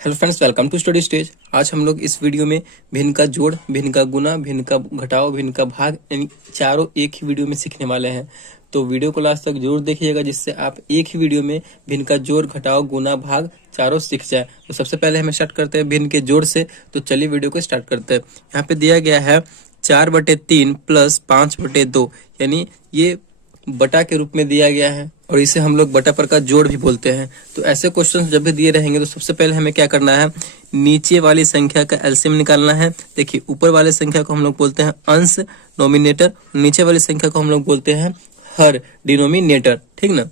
Hello friends, welcome to study stage. आज हम लोग इस वीडियो में भिन्न का जोड़, भिन्न का गुना, भिन्न का घटाव, भिन्न का भाग यानी चारों एक ही वीडियो में सीखने वाले हैं। तो वीडियो को लास्ट तक जरूर देखिएगा, जिससे आप एक ही वीडियो में भिन्न का जोड़, घटाव, गुना, भाग चारों सीख जाए। तो सबसे पहले हम स्टार्ट करते हैं भिन्न के जोड़ से। तो चलिए वीडियो को स्टार्ट करते हैं। यहाँ पे दिया गया है 4/3 प्लस 5/2, यानी ये बटा के रूप में दिया गया है और इसे हम लोग बटा पर का जोड़ भी बोलते हैं। तो ऐसे क्वेश्चन जब भी दिए रहेंगे तो सबसे पहले हमें क्या करना है, नीचे वाली संख्या का एलसीएम निकालना है। देखिए, ऊपर वाली संख्या को हम लोग बोलते हैं अंश, नोमिनेटर, नीचे वाली संख्या को हम लोग बोलते हैं हर, डिनोमिनेटर। ठीक ना,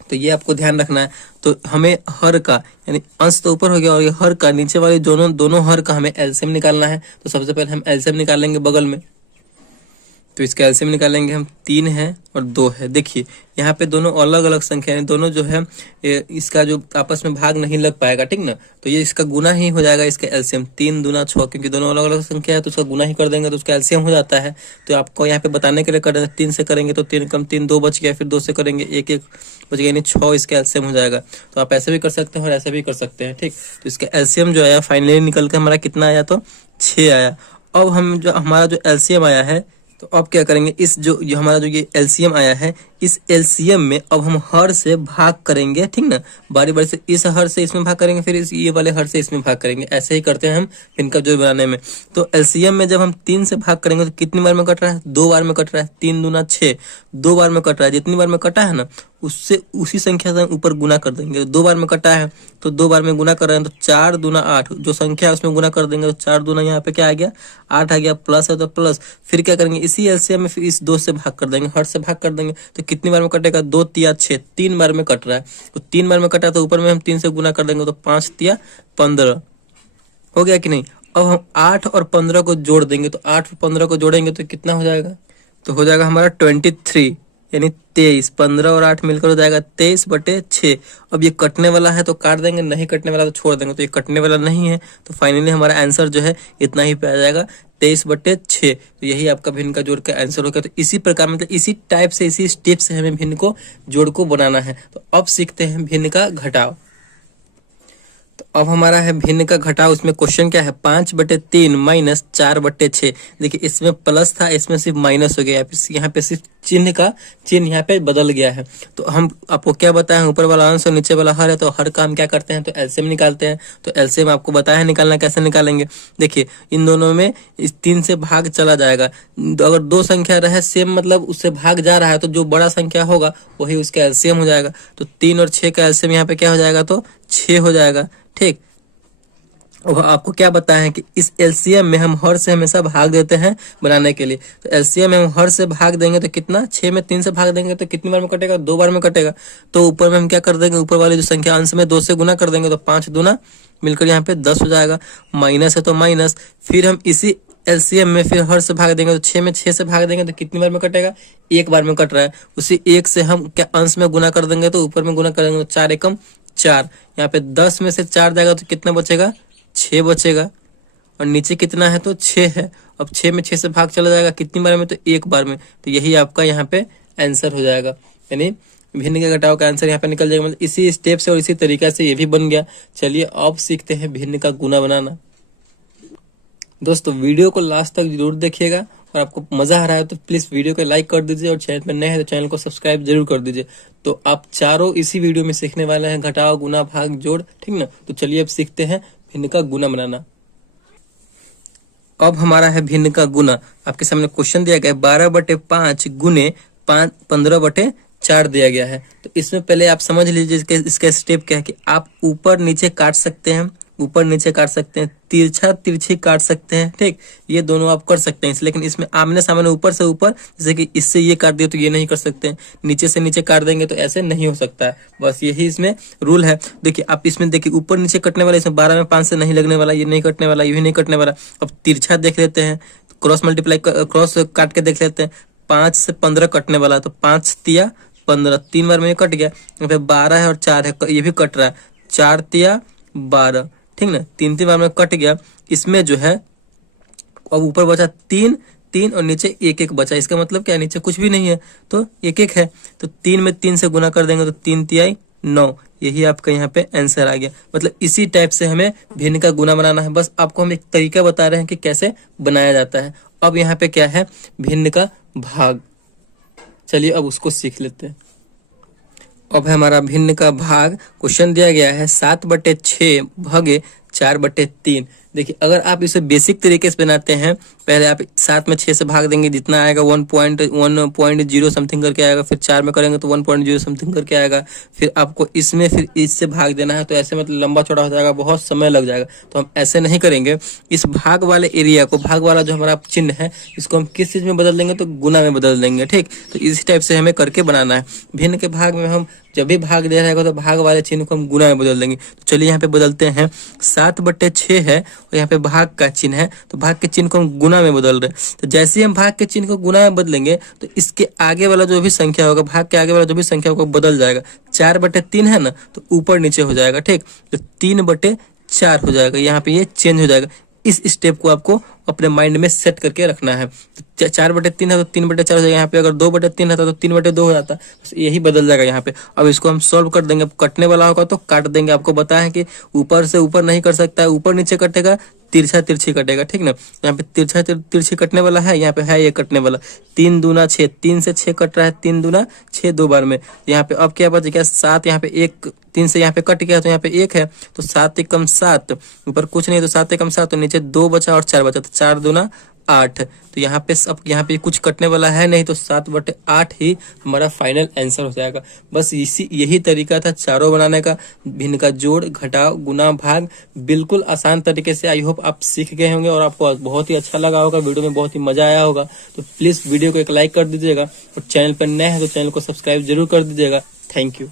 तो ये आपको ध्यान रखना है। तो हमें हर का यानी अंश तो ऊपर हो गया और ये हर का, नीचे वाले दोनों हर का हमें एलसीएम निकालना है। तो सबसे पहले हम एलसीएम निकालेंगे बगल में। तो इसका एलसीएम निकालेंगे हम, 3 है और 2 है। देखिए यहाँ पे दोनों अलग अलग संख्या है, दोनों जो है इसका जो आपस में भाग नहीं लग पाएगा। ठीक ना, तो ये इसका गुना ही हो जाएगा, इसका एलसीएम 3 दूना 6, क्योंकि दोनों अलग अलग संख्या है तो उसका गुना ही कर देंगे तो उसका एलसीएम हो जाता है। तो आपको यहाँ पे बताने के लिए कर 3 से करेंगे तो 3 कम 3 2 बच गया, फिर 2 से करेंगे 1 1 बच गया, यानी 6 इसका एलसीएम हो जाएगा। तो आप ऐसे भी कर सकते हैं और ऐसे भी कर सकते हैं। ठीक, तो इसका एलसीएम जो आया फाइनली निकल के हमारा कितना आया, तो 6 आया। अब हम जो हमारा जो एलसीएम आया है, तो अब क्या करेंगे, इस जो हमारा जो ये एलसीएम आया है, इस एलसीएम में अब हम हर से भाग करेंगे। ठीक ना, बारी बारी से इस हर से इसमें भाग करेंगे, फिर ये वाले हर से इसमें भाग करेंगे। ऐसे ही करते हैं हम इनका जो बनाने में। तो एलसीएम में जब हम 3 से भाग करेंगे तो कितनी बार में कट रहा है, 2 बार में कट रहा है। 3 दूना 6, 2 बार में कट रहा है। जितनी बार में कटा है ना, उससे उसी संख्या से ऊपर गुना कर देंगे। 2 बार में कटा है तो 2 बार में गुना कर रहे हैं, तो 4 दूना 8, जो संख्या है उसमें गुना कर देंगे। तो 4 दूना यहाँ पे क्या आ गया, 8 आ गया, प्लस है तो प्लस। फिर क्या करेंगे, इसी एलसीएम में फिर इस 2 से भाग कर देंगे, हर से भाग कर देंगे। तो कितनी बार में कटेगा, 2 तिया 6, 3 बार में कट रहा है। तो 3 बार में कटा तो ऊपर में हम 3 से गुना कर देंगे, तो 5 तिया 15 हो गया कि नहीं। अब हम 8 और 15 को जोड़ देंगे, तो 8 और 15 को जोड़ेंगे तो कितना हो जाएगा, तो हो जाएगा हमारा 23, यानी 23। 15 और 8 मिलकर हो जाएगा 23/6। अब ये कटने वाला है तो काट देंगे, नहीं कटने वाला तो छोड़ देंगे। तो ये कटने वाला नहीं है, तो फाइनली हमारा आंसर जो है इतना ही पे आ जाएगा, 23/6। तो यही आपका भिन्न का जोड़ का आंसर होगा। तो इसी प्रकार मतलब इसी टाइप से, इसी स्टेप से हमें भिन्न को जोड़ को बनाना है। तो अब सीखते हैं भिन्न का घटाव। तो अब हमारा है भिन्न का घटाव। उसमें क्वेश्चन क्या है, 5/3 माइनस 4/6। देखिए इसमें प्लस था, इसमें सिर्फ माइनस हो गया। यहाँ पे सिर्फ चिन्ह यहाँ पे बदल गया है। तो हम आपको क्या बताएं, ऊपर वाला अंश और नीचे वाला हर है, तो हर का हम क्या करते हैं, तो एलसीएम निकालते हैं। तो एलसीएम आपको बताया है निकालना, कैसे निकालेंगे। देखिए इन दोनों में इस 3 से भाग चला जाएगा। अगर 2 संख्या रहे सेम, मतलब उससे भाग जा रहा है, तो जो बड़ा संख्या होगा वही उसका एलसीएम हो जाएगा। तो 3 और 6 का एलसीएम यहाँ पे क्या हो जाएगा, तो 6 हो जाएगा। ठीक, अब आपको क्या बताया है कि इस एलसीएम में हम हर से हमेशा भाग देते हैं बनाने के लिए। तो एलसीएम में हम हर से भाग देंगे तो कितना, 6 में 3 से भाग देंगे तो कितनी बार में कटेगा, 2 बार में कटेगा। तो ऊपर में हम क्या कर देंगे, ऊपर वाली जो संख्या अंश में 2 से गुना कर देंगे, तो 5 दूना मिलकर यहाँ पे 10 हो जाएगा। माइनस है तो माइनस, फिर हम इसी एलसीएम में फिर हर से भाग देंगे, तो 6 में 6 से भाग देंगे तो कितनी बार में कटेगा, 1 बार में कट रहा है। उसी 1 से हम क्या अंश में गुना कर देंगे, तो ऊपर में गुना करेंगे तो 4 एकम 4। यहाँ पे 10 में से 4 जाएगा तो कितना बचेगा, 6 बचेगा। और नीचे कितना है, तो 6 है। अब 6 में 6 से भाग चला जाएगा कितनी बार में, तो 1 बार में। तो यही आपका यहाँ पे आंसर हो जाएगा, यानी भिन्न के घटाव का आंसर यहाँ पे निकल जाएगा। मतलब इसी स्टेप से और इसी तरीका से ये भी बन गया। चलिए अब सीखते हैं भिन्न का गुना बनाना। दोस्तों वीडियो को लास्ट तक जरूर देखिएगा, और आपको मजा आ रहा है तो प्लीज वीडियो को लाइक कर दीजिए, और चैनल में नए हैं तो चैनल को सब्सक्राइब जरूर कर दीजिए। तो आप चारों इसी वीडियो में सीखने वाले हैं, घटाव, गुना, भाग, जोड़। ठीक ना, तो चलिए अब सीखते हैं भिन्न का गुना बनाना। अब हमारा है भिन्न का गुना। आपके सामने क्वेश्चन दिया गया है 12/5 गुने 15/4 दिया गया है। तो इसमें पहले आप समझ लीजिए इसका स्टेप क्या है, कि आप ऊपर नीचे काट सकते हैं, ऊपर नीचे काट सकते हैं, तिरछा तिरछी काट सकते हैं। ठीक, ये दोनों आप कर सकते हैं। लेकिन इसमें आमने सामने ऊपर से ऊपर, जैसे कि इससे ये काट दिया तो ये नहीं कर सकते हैं, नीचे से नीचे काट देंगे तो ऐसे नहीं हो सकता है। बस यही इसमें रूल है। देखिए आप इसमें देखिए ऊपर नीचे कटने वाला, इसमें 12 में 5 से नहीं लगने वाला, ये नहीं कटने वाला, ये भी नहीं कटने वाला। अब तिरछा देख लेते हैं, क्रॉस मल्टीप्लाई क्रॉस काट के देख लेते हैं। 5 से 15 कटने वाला, तो 5 तिया 15, 3 बार में ये कट गया। फिर 12 है और 4 है, ये भी कट रहा है, 4 तिया 12। ठीक ना, 3 बार में कट गया। इसमें जो है अब ऊपर बचा 3 और नीचे 1 बचा। इसका मतलब क्या है, नीचे कुछ भी नहीं है तो 1 है। तो 3 में 3 से गुना कर देंगे तो 3 तियाई 9, यही आपका यहाँ पे आंसर आ गया। मतलब इसी टाइप से हमें भिन्न का गुना बनाना है। बस आपको हम एक तरीका बता रहे हैं कि कैसे बनाया जाता है। अब यहाँ पे क्या है, भिन्न का भाग। चलिए अब उसको सीख लेते हैं। अब है हमारा भिन्न का भाग। क्वेश्चन दिया गया है 7/6 भागे 4/3। देखिए अगर आप इसे बेसिक तरीके से बनाते हैं, पहले आप 7 में 6 से भाग देंगे, जितना आएगा 1.0 समथिंग करके आएगा। फिर 4 में करेंगे तो 1.0 समथिंग करके आएगा। फिर आपको इसमें फिर इससे भाग देना है, तो ऐसे मतलब लंबा चौड़ा हो जाएगा, बहुत समय लग जाएगा। तो हम ऐसे नहीं करेंगे। इस भाग वाले एरिया को, भाग वाला जो हमारा चिन्ह है, इसको हम किस चीज में बदल देंगे, तो गुना में बदल देंगे। ठीक, तो इसी टाइप से हमें करके बनाना है। भिन्न के भाग में हम जब भी भाग दे रहेगा तो भाग वाले चिन्ह को हम गुना में बदल देंगे। तो चलिए यहाँ पे बदलते हैं। 7/6 है और यहाँ पे भाग का चिन्ह है, तो भाग के चिन्ह को हम गुना में बदल रहे हैं। तो जैसे ही हम भाग के चिन्ह को गुना में बदलेंगे तो इसके आगे वाला जो भी संख्या होगा, भाग के आगे वाला जो भी संख्या होगा बदल जाएगा। 4/3 है ना, तो ऊपर नीचे हो जाएगा। ठीक, तो 3/4 हो जाएगा। यहाँ पे ये चेंज हो जाएगा। इस स्टेप को आपको अपने माइंड में सेट करके रखना है। तो 4/3 है तो 3/4 हो जाएगा। यहाँ पे अगर 2/3 है तो 3/2 हो जाता है। यही बदल जाएगा यहाँ पे। अब इसको हम सॉल्व कर देंगे। कटने वाला होगा तो काट देंगे। आपको बताया है कि ऊपर से ऊपर नहीं कर सकता है, ऊपर नीचे कटेगा, तिरछा तिरछी कटेगा। ठीक ना, यहाँ पे तिरछा तिरछी कटने वाला है, यहाँ पे है ये कटने वाला। 3 दूना 6, 3 से 6 कट रहा है, 3 दूना 6 दो बार में। यहाँ पे अब क्या बच गया, 7। यहाँ पे 1, 3 से यहाँ पे कट गया तो यहाँ पे 1 है, तो 7 एकम 7, ऊपर कुछ नहीं तो 7 एकम 7, तो नीचे 2 बचा और 4 बचा, तो 4 दूना 8। तो यहाँ पे सब, यहाँ पे कुछ कटने वाला है नहीं, तो 7/8 ही हमारा फाइनल आंसर हो जाएगा। बस यही तरीका था चारों बनाने का। भिन्न का जोड़, घटाव, गुना, भाग, बिल्कुल आसान तरीके से। आई होप आप सीख गए होंगे और आपको बहुत ही अच्छा लगा होगा, वीडियो में बहुत ही मजा आया होगा। तो प्लीज वीडियो को एक लाइक कर दीजिएगा और चैनल पर नए हैं तो चैनल को सब्सक्राइब जरूर कर दीजिएगा। Thank you.